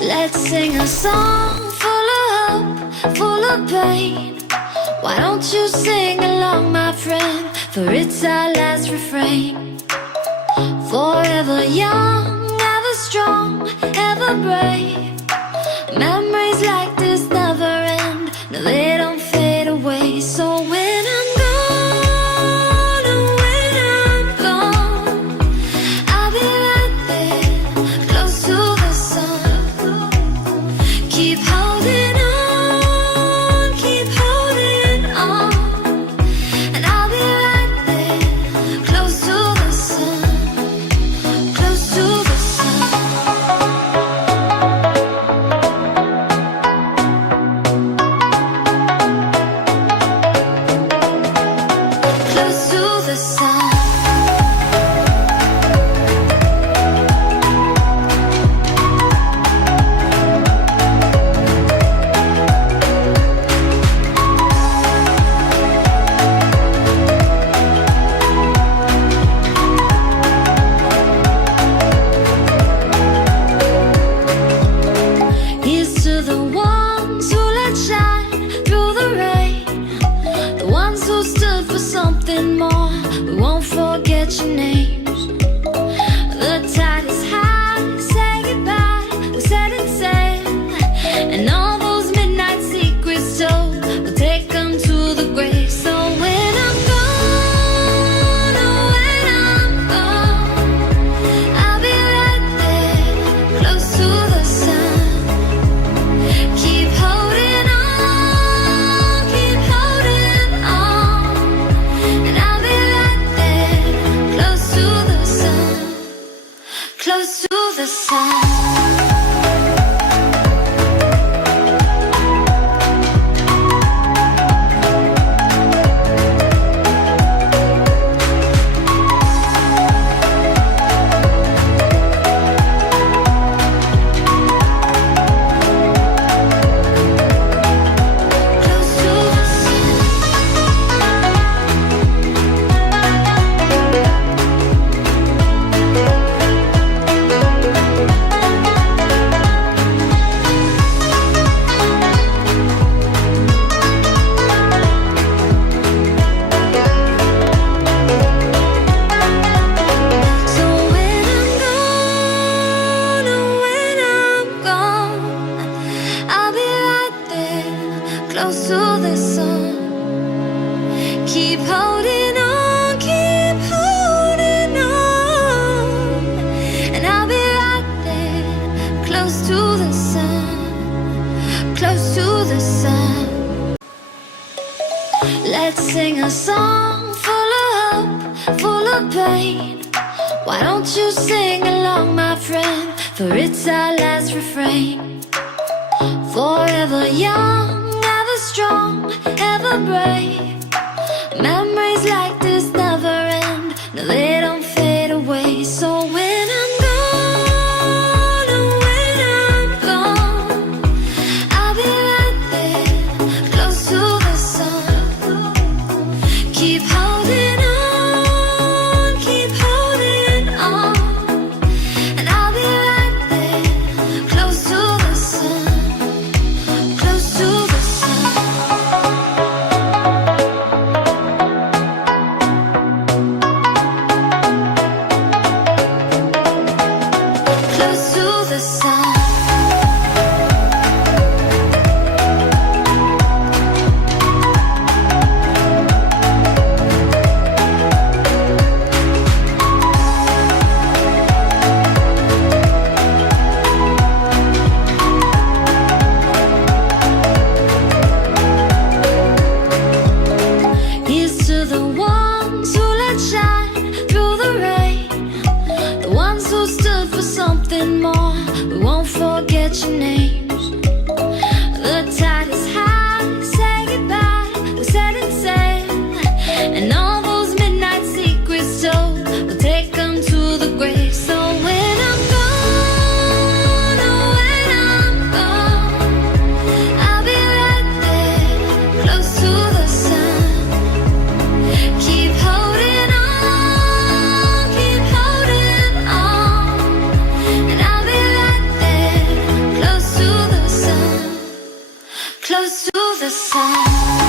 Let's sing a song full of hope, full of pain. Why don't you sing along, my friend? For it's our last refrain. Forever young, ever strong, ever brave. Memories like this never end. No, they don't fade away. So when I'm gone, oh, when I'm gone, I'll be right there, close to the sun. Keep holding on, keep holding on, and I'll be right there, close to the sun, close to the sun. Close to the sun. Here's to the ones who let shine through the rain, the ones who stood for something more. We won't forget your names. The tide is high, say goodbye, we're setting sail, and all those midnight secrets told, we'll take them to the grave. So when I'm gone, oh, when I'm gone, I'll be right there, close to the sun. Keep holding on, and I'll be right there, close to the sun, close to the sun. Close to the sun. So when I'm gone, oh, when I'm gone, I'll be right there, close to the sun. Keep holding on, and I'll be right there, close to the sun, close to the sun. Let's sing a song full of hope, full of pain. Why don't you sing along, my friend? For it's our last refrain. Forever young, ever strong, ever brave. Memories like this never end. No, they don't fade away. So when I'm gone, oh, when I'm gone, I'll be right there, close to the sun. Keep holding on, and I'll be right there, close to the sun, close to the sun. Close to the sun. Here's to the ones who let shine through the rain, the ones who stood for something more. We won't forget your names. The tide is high, say goodbye, we're setting sail, and all those midnight secrets told, we'll take them to the grave. So when I'm gone, oh, when I'm gone, I'll be right there, close to the sun. Keep holding close to the sun.